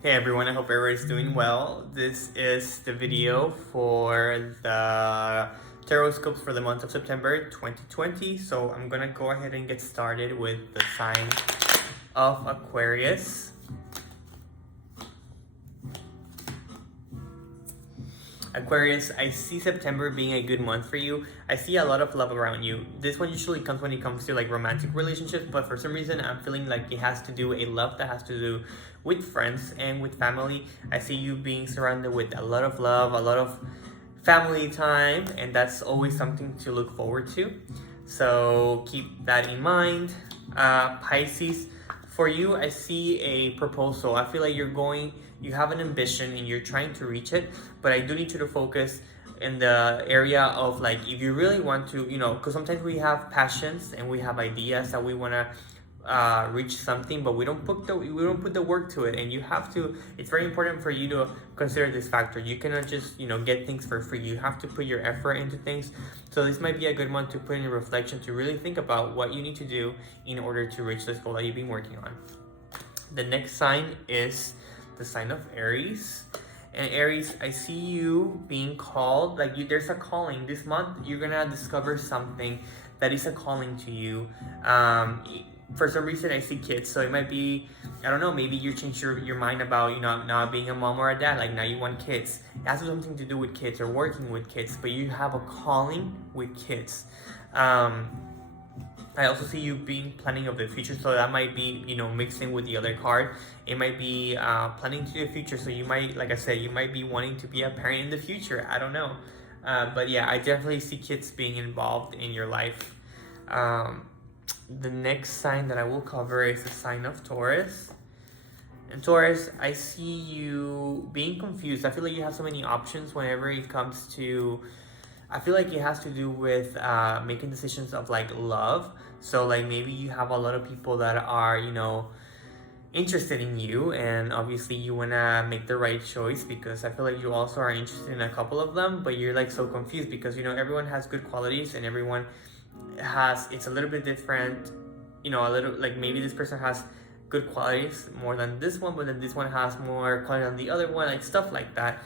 Hey everyone, I hope everybody's doing well. This is the video for the Tarotscopes for the month of September 2020. So I'm gonna go ahead and get started with the sign of Aquarius. Aquarius, I see September being a good month for you. I see a lot of love around you. This one usually comes when it comes to like romantic relationships, but for some reason I'm feeling like it has to do a love that has to do with friends and with family. I see you being surrounded with a lot of love, a lot of family time, and that's always something to look forward to. So keep that in mind. Pisces, for you, I see a proposal. I feel like you have an ambition and you're trying to reach it, but I do need you to focus in the area of like, if you really want to, because sometimes we have passions and we have ideas that we want to reach something, but we don't put the work to it. And you have to, it's very important for you to consider this factor. You cannot just get things for free. You have to put your effort into things. So this might be a good month to put in reflection, to really think about what you need to do in order to reach this goal that you've been working on. The next sign is the sign of Aries. And Aries, I see you being called, like there's a calling. This month you're gonna discover something that is a calling to you. For some reason I see kids, so it might be, I don't know, maybe you changed your mind about not being a mom or a dad, like now you want kids. It has something to do with kids or working with kids, but you have a calling with kids. I also see you being planning of the future, so that might be, mixing with the other card. It might be planning to the future, so you might, like I said, you might be wanting to be a parent in the future. I don't know. But yeah, I definitely see kids being involved in your life. The next sign that I will cover is the sign of Taurus. And Taurus, I see you being confused. I feel like you have so many options whenever it comes to, I feel like it has to do with making decisions of like love. So like maybe you have a lot of people that are, interested in you, and obviously you want to make the right choice, because I feel like you also are interested in a couple of them, but you're like so confused because everyone has good qualities and everyone has, it's a little bit different, a little like maybe this person has good qualities more than this one, but then this one has more quality than the other one, like stuff like that.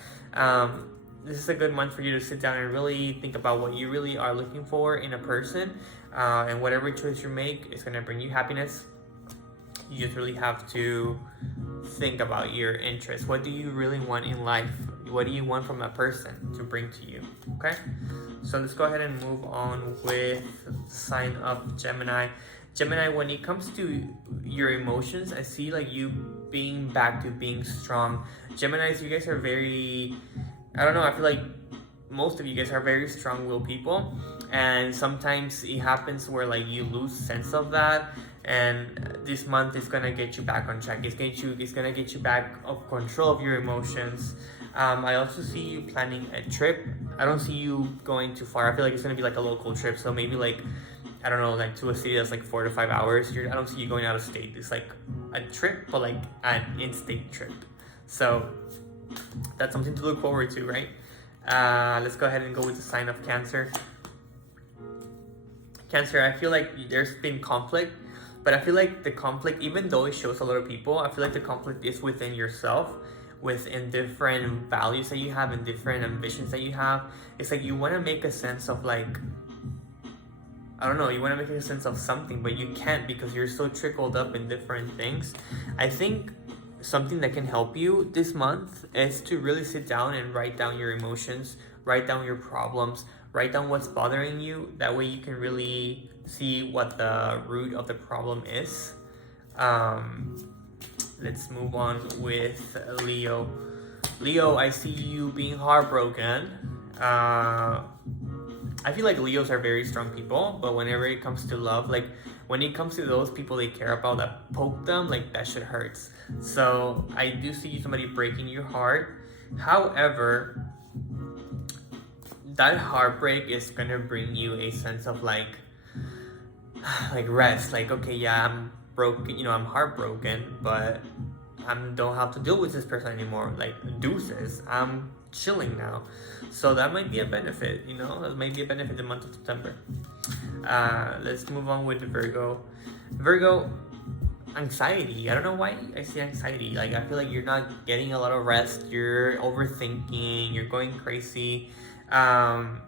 This is a good month for you to sit down and really think about what you really are looking for in a person, and whatever choice you make is going to bring you happiness. You just really have to think about your interests. What do you really want in life? What do you want from a person to bring to you? Okay, so let's go ahead and move on with the sign of Gemini. Gemini, when it comes to your emotions, I see like you being back to being strong. Geminis, you guys are very, I don't know, I feel like most of you guys are very strong-willed people, and sometimes it happens where like you lose sense of that, and this month is gonna get you back on track. It's gonna get you back of control of your emotions. I also see you planning a trip. I don't see you going too far. I feel like it's gonna be like a local trip, so maybe like, I don't know, like to a city that's like 4 to 5 hours. I don't see you going out of state. It's like a trip, but like an in-state trip. So that's something to look forward to, right? Let's go ahead and go with the sign of Cancer. Cancer, I feel like there's been conflict, but I feel like the conflict, even though it shows a lot of people, I feel like the conflict is within yourself, within different values that you have and different ambitions that you have. It's like you want to make a sense of like, I don't know, you want to make a sense of something, but you can't because you're so trickled up in different things. I think something that can help you this month is to really sit down and write down your emotions, write down your problems, write down what's bothering you. That way you can really see what the root of the problem is. Let's move on with Leo. Leo, I see you being heartbroken. I feel like Leos are very strong people, but whenever it comes to love, like when it comes to those people they care about that poke them, like that shit hurts. So I do see somebody breaking your heart. However, that heartbreak is gonna bring you a sense of like rest. Like, okay, yeah, I'm broken, I'm heartbroken, but I don't have to deal with this person anymore. Like, deuces, I'm chilling now. So that might be a benefit, that might be a benefit the month of September. Let's move on with Virgo. Virgo, anxiety. I don't know why I see anxiety. Like, I feel like you're not getting a lot of rest. You're overthinking. You're going crazy. Um,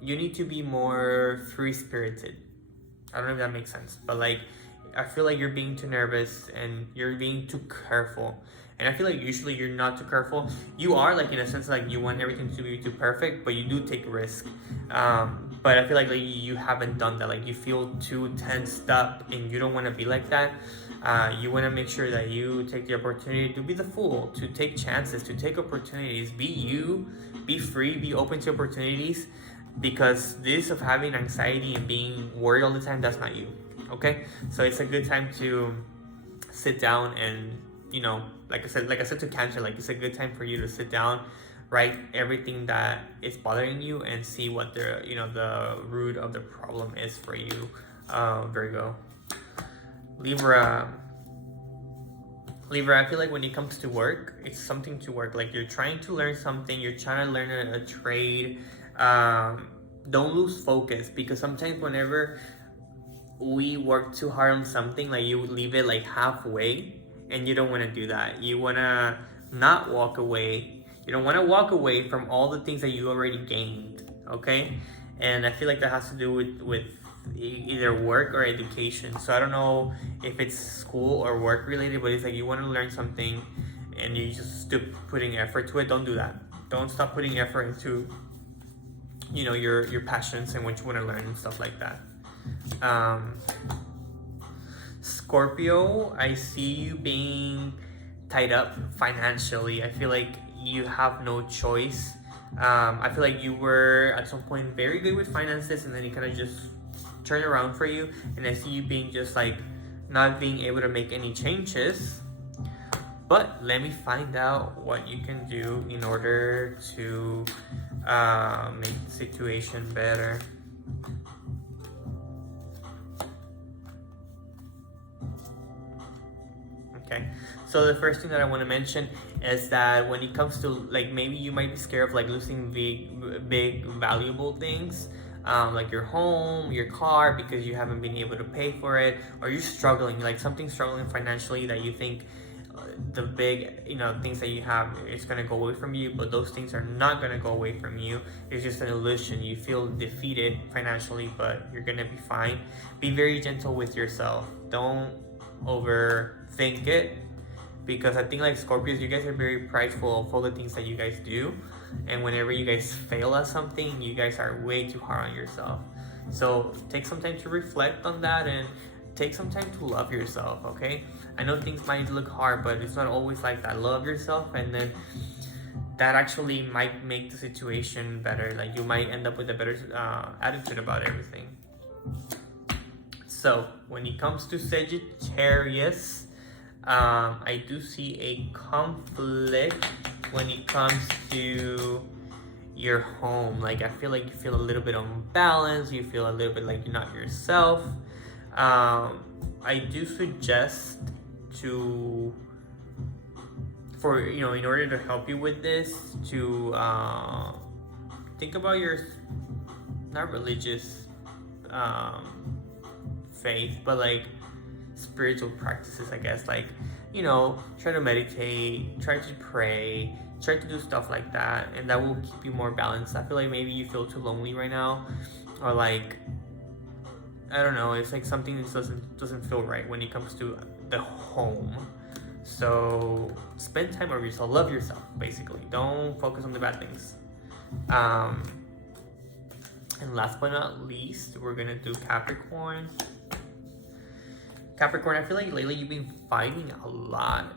you need to be more free spirited. I don't know if that makes sense, but like, I feel like you're being too nervous and you're being too careful. And I feel like usually you're not too careful. You are, like, in a sense, like you want everything to be too perfect, but you do take risk. But I feel like you haven't done that. Like, you feel too tensed up, and you don't want to be like that. You want to make sure that you take the opportunity to be the fool, to take chances, to take opportunities. Be you, be free, be open to opportunities, because this of having anxiety and being worried all the time, that's not you. Okay, so it's a good time to sit down and, like I said to Cancer, like, it's a good time for you to sit down, write everything that is bothering you, and see what the root of the problem is for you. Virgo. Libra, I feel like when it comes to work, it's something to work. Like, you're trying to learn something, you're trying to learn a trade. Don't lose focus, because sometimes whenever we work too hard on something, like, you leave it like halfway, and you don't want to do that. You want to not walk away. You don't want to walk away from all the things that you already gained. Okay, and I feel like that has to do with either work or education. So I don't know if it's school or work related, but it's like you want to learn something and you just stop putting effort to it. Don't do that. Don't stop putting effort into your passions and what you want to learn and stuff like that. Scorpio, I see you being tied up financially. I feel like you have no choice. I feel like you were at some point very good with finances, and then it kind of just turned around for you. And I see you being just like not being able to make any changes. But let me find out what you can do in order to make the situation better. Okay, so the first thing that I want to mention is that when it comes to, like, maybe you might be scared of like losing big valuable things, like your home, your car, because you haven't been able to pay for it, or you're struggling, like something struggling financially that you think the big things that you have is going to go away from you, but those things are not going to go away from you. It's just an illusion. You feel defeated financially, but you're going to be fine. Be very gentle with yourself. Don't overthink it, because I think, like, Scorpios, you guys are very prideful of all the things that you guys do, and whenever you guys fail at something, you guys are way too hard on yourself. So take some time to reflect on that, and take some time to love yourself. Okay, I know things might look hard, but it's not always like that. Love yourself, and then that actually might make the situation better. Like, you might end up with a better attitude about everything. So when it comes to Sagittarius, I do see a conflict when it comes to your home. Like, I feel like you feel a little bit unbalanced. You feel a little bit like you're not yourself. I do suggest in order to help you with this, to think about your not religious faith, but like spiritual practices, I guess. Like, try to meditate, try to pray, try to do stuff like that, and that will keep you more balanced. I feel like maybe you feel too lonely right now, or like, I don't know, it's like something that doesn't feel right when it comes to the home. So spend time with yourself, love yourself, basically. Don't focus on the bad things. And last but not least, we're gonna do Capricorn. Capricorn, I feel like lately you've been fighting a lot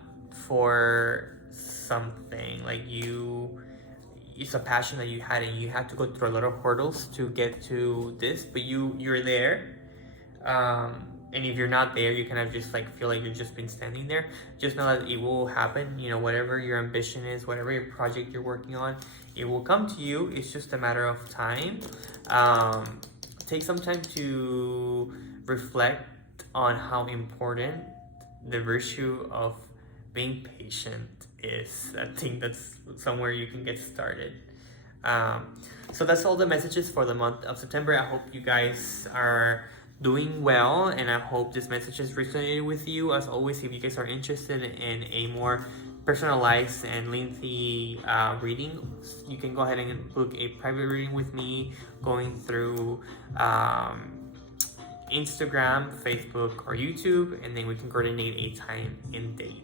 for something. Like, it's a passion that you had, and you had to go through a lot of hurdles to get to this, but you're there. And if you're not there, you kind of just like feel like you've just been standing there. Just know that it will happen. Whatever your ambition is, whatever your project you're working on, it will come to you. It's just a matter of time. Take some time to reflect on how important the virtue of being patient is. I think that's somewhere you can get started. So that's all the messages for the month of September. I hope you guys are doing well, and I hope this message has resonated with you. As always, if you guys are interested in a more personalized and lengthy reading, you can go ahead and book a private reading with me, going through Instagram, Facebook, or YouTube, and then we can coordinate a time and date.